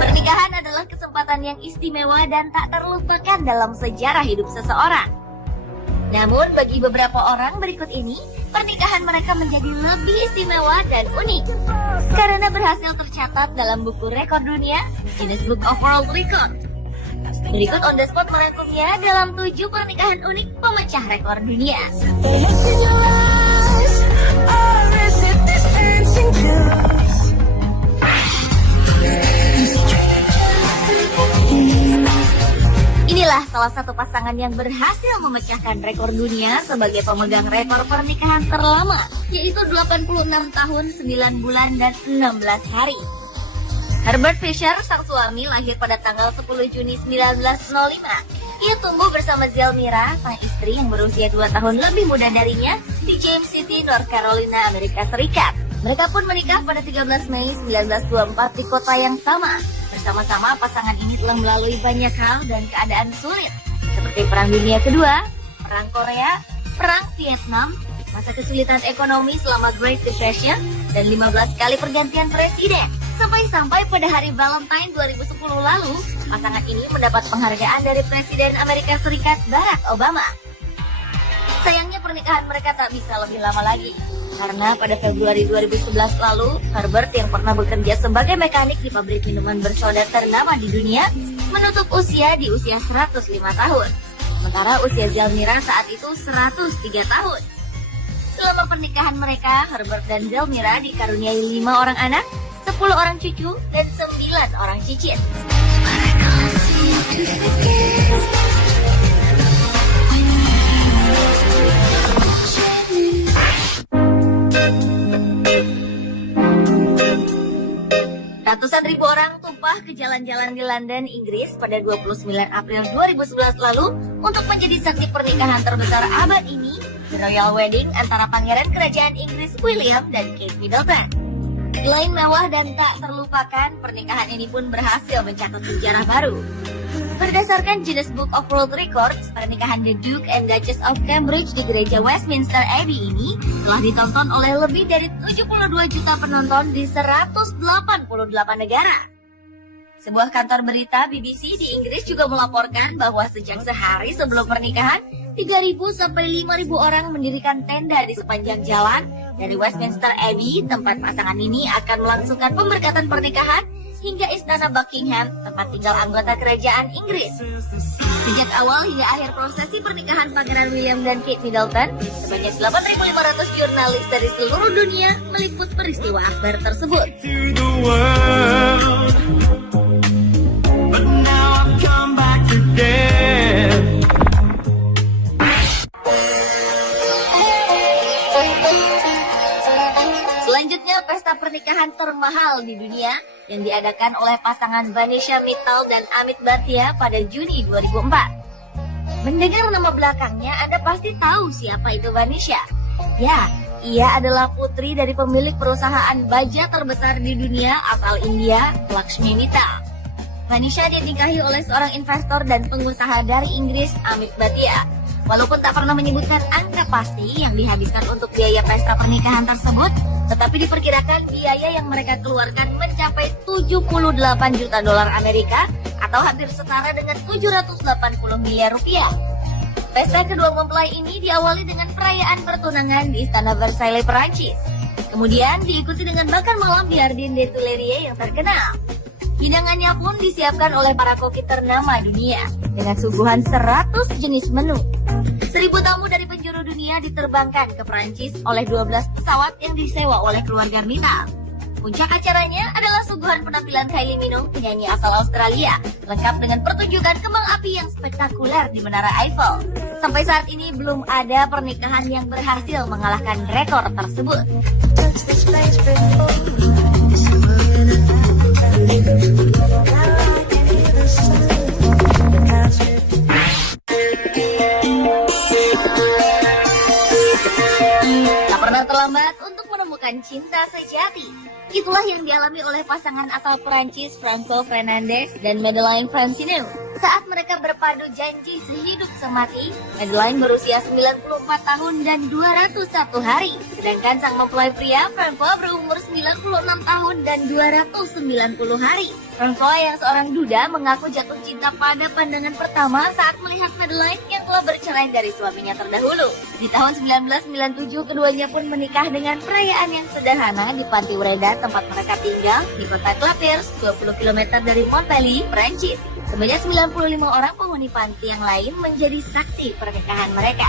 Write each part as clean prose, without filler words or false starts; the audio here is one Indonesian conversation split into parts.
Pernikahan adalah kesempatan yang istimewa dan tak terlupakan dalam sejarah hidup seseorang. Namun bagi beberapa orang berikut ini, pernikahan mereka menjadi lebih istimewa dan unik karena berhasil tercatat dalam buku rekor dunia Guinness Book of World Records. Berikut On The Spot merangkumnya dalam 7 pernikahan unik pemecah rekor dunia. Inilah salah satu pasangan yang berhasil memecahkan rekor dunia sebagai pemegang rekor pernikahan terlama, yaitu 86 tahun, 9 bulan, dan 16 hari. Herbert Fisher, sang suami, lahir pada tanggal 10 Juni 1905. Ia tumbuh bersama Zelmira, sang istri yang berusia 2 tahun lebih muda darinya, di James City, North Carolina, Amerika Serikat. Mereka pun menikah pada 13 Mei 1924 di kota yang sama. Bersama-sama, pasangan ini telah melalui banyak hal dan keadaan sulit, seperti Perang Dunia Kedua, Perang Korea, Perang Vietnam, masa kesulitan ekonomi selama Great Recession, dan 15 kali pergantian presiden. Sampai-sampai pada hari Valentine 2010 lalu, pasangan ini mendapat penghargaan dari Presiden Amerika Serikat Barack Obama. Sayangnya pernikahan mereka tak bisa lebih lama lagi, karena pada Februari 2011 lalu, Herbert yang pernah bekerja sebagai mekanik di pabrik minuman bersoda ternama di dunia, menutup usia di usia 105 tahun. Sementara usia Zelmira saat itu 103 tahun. Selama pernikahan mereka, Herbert dan Zelmira dikaruniai 5 orang anak, 10 orang cucu, dan 9 orang cicit. Ratusan ribu orang tumpah ke jalan-jalan di London, Inggris pada 29 April 2011 lalu untuk menjadi saksi pernikahan terbesar abad ini, The Royal Wedding antara Pangeran Kerajaan Inggris William dan Kate Middleton. Selain mewah dan tak terlupakan, pernikahan ini pun berhasil mencatat sejarah baru. Berdasarkan Guinness Book of World Records, pernikahan The Duke and Duchess of Cambridge di gereja Westminster Abbey ini telah ditonton oleh lebih dari 72 juta penonton di 188 negara. Sebuah kantor berita BBC di Inggris juga melaporkan bahwa sejak sehari sebelum pernikahan, 3.000 sampai 5.000 orang mendirikan tenda di sepanjang jalan dari Westminster Abbey, tempat pasangan ini akan melangsungkan pemberkatan pernikahan, hingga Istana Buckingham, tempat tinggal anggota kerajaan Inggris. Sejak awal hingga akhir prosesi pernikahan Pangeran William dan Kate Middleton, sebanyak 8.500 jurnalis dari seluruh dunia meliput peristiwa akbar tersebut. Selanjutnya, pesta pernikahan termahal di dunia yang diadakan oleh pasangan Vanisha Mittal dan Amit Bhatia pada Juni 2004. Mendengar nama belakangnya, Anda pasti tahu siapa itu Vanisha. Ya, ia adalah putri dari pemilik perusahaan baja terbesar di dunia asal India, Lakshmi Mittal. Vanisha dinikahi oleh seorang investor dan pengusaha dari Inggris, Amit Bhatia. Walaupun tak pernah menyebutkan angka pasti yang dihabiskan untuk biaya pesta pernikahan tersebut, tetapi diperkirakan biaya yang mereka keluarkan mencapai 78 juta dolar Amerika atau hampir setara dengan 780 miliar rupiah. Pesta kedua mempelai ini diawali dengan perayaan pertunangan di Istana Versailles, Perancis. Kemudian diikuti dengan makan malam di Jardin des Tuileries yang terkenal. Hidangannya pun disiapkan oleh para koki ternama dunia dengan suguhan 100 jenis menu. 1.000 tamu dari penjuru dunia diterbangkan ke Perancis oleh 12 pesawat yang disewa oleh keluarga Mittal. Puncak acaranya adalah suguhan penampilan Kylie Minogue, penyanyi asal Australia, lengkap dengan pertunjukan kembang api yang spektakuler di Menara Eiffel. Sampai saat ini belum ada pernikahan yang berhasil mengalahkan rekor tersebut. Tak pernah terlambat untuk menemukan cinta sejati. Itulah yang dialami oleh pasangan asal Perancis Franco Fernandez dan Madeleine Francine. Saat mereka berpadu janji sehidup semati, Madeline berusia 94 tahun dan 201 hari. Sedangkan sang mempelai pria, Francois, berumur 96 tahun dan 290 hari. Francois yang seorang duda mengaku jatuh cinta pada pandangan pertama saat melihat Madeline yang telah bercerai dari suaminya terdahulu. Di tahun 1997, keduanya pun menikah dengan perayaan yang sederhana di Panti Ureda tempat mereka tinggal di kota Clapiers, 20 km dari Montpellier, Prancis. Sebanyak 95 orang penghuni panti yang lain menjadi saksi pernikahan mereka.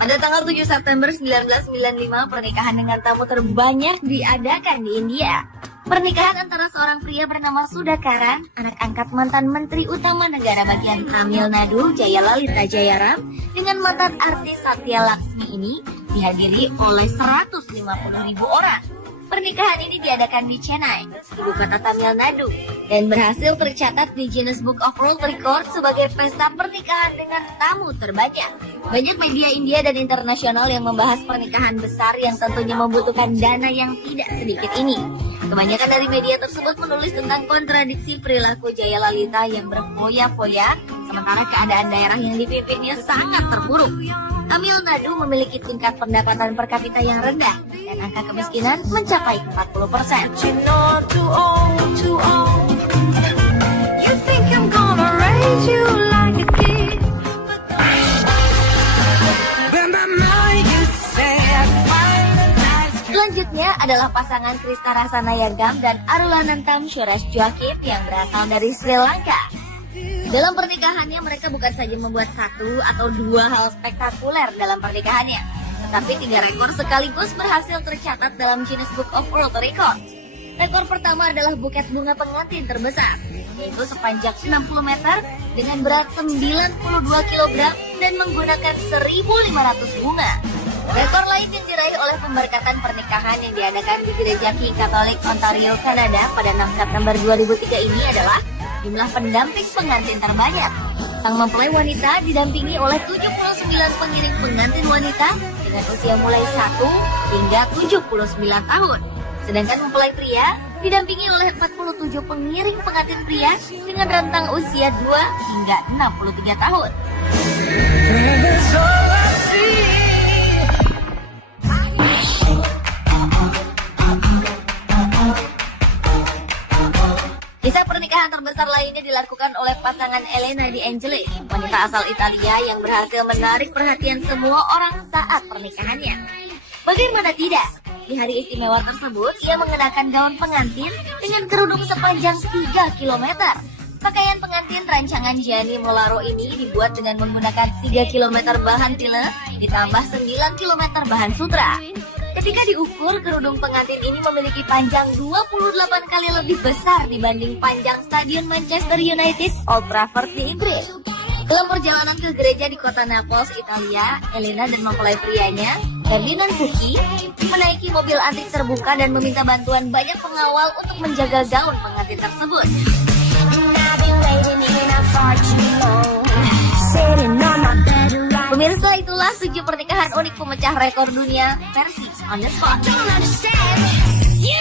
Pada tanggal 7 September 1995, pernikahan dengan tamu terbanyak diadakan di India. Pernikahan antara seorang pria bernama Sudhakaran, anak angkat mantan Menteri Utama Negara bagian Tamil Nadu, Jayalalita Jayaram, dengan mantan artis Satya Laksmi ini dihadiri oleh 150.000 orang. Pernikahan ini diadakan di Chennai, ibu kota Tamil Nadu, dan berhasil tercatat di Guinness Book of World Records sebagai pesta pernikahan dengan tamu terbanyak. Banyak media India dan internasional yang membahas pernikahan besar yang tentunya membutuhkan dana yang tidak sedikit ini. Kebanyakan dari media tersebut menulis tentang kontradiksi perilaku Jayalalita yang berfoya-foya, sementara keadaan daerah yang dipimpinnya sangat terpuruk. Tamil Nadu memiliki tingkat pendapatan per kapita yang rendah dan angka kemiskinan mencapai 40%. Selanjutnya adalah pasangan Krista Rasanayagam dan Arulanantam Suresh Joakip yang berasal dari Sri Lanka. Dalam pernikahannya mereka bukan saja membuat satu atau dua hal spektakuler dalam pernikahannya, tetapi 3 rekor sekaligus berhasil tercatat dalam Guinness Book of World Records. Rekor pertama adalah buket bunga pengantin terbesar, yaitu sepanjang 60 meter dengan berat 92 kg dan menggunakan 1.500 bunga. Rekor lain yang diraih oleh pemberkatan pernikahan yang diadakan di Gereja King Katolik Ontario, Kanada pada 6 September 2003 ini adalah jumlah pendamping pengantin terbanyak. Sang mempelai wanita didampingi oleh 79 pengiring pengantin wanita dengan usia mulai 1 hingga 79 tahun. Sedangkan mempelai pria didampingi oleh 47 pengiring pengantin pria dengan rentang usia 2 hingga 63 tahun. Kisah pernikahan terbesar lainnya dilakukan oleh pasangan Elena Di Angelis, wanita asal Italia yang berhasil menarik perhatian semua orang saat pernikahannya. Bagaimana tidak, di hari istimewa tersebut ia mengenakan gaun pengantin dengan kerudung sepanjang 3 km. Pakaian pengantin rancangan Gianni Molaro ini dibuat dengan menggunakan 3 km bahan tile ditambah 9 km bahan sutra. Ketika diukur, kerudung pengantin ini memiliki panjang 28 kali lebih besar dibanding panjang Stadion Manchester United Old Trafford di Inggris. Dalam perjalanan ke gereja di kota Naples, Italia, Elena dan mempelai prianya, Ferdinand Pucci, menaiki mobil antik terbuka dan meminta bantuan banyak pengawal untuk menjaga gaun pengantin tersebut. Pemirsa, itulah 7 pernikahan unik pemecah rekor dunia versi On The Spot. You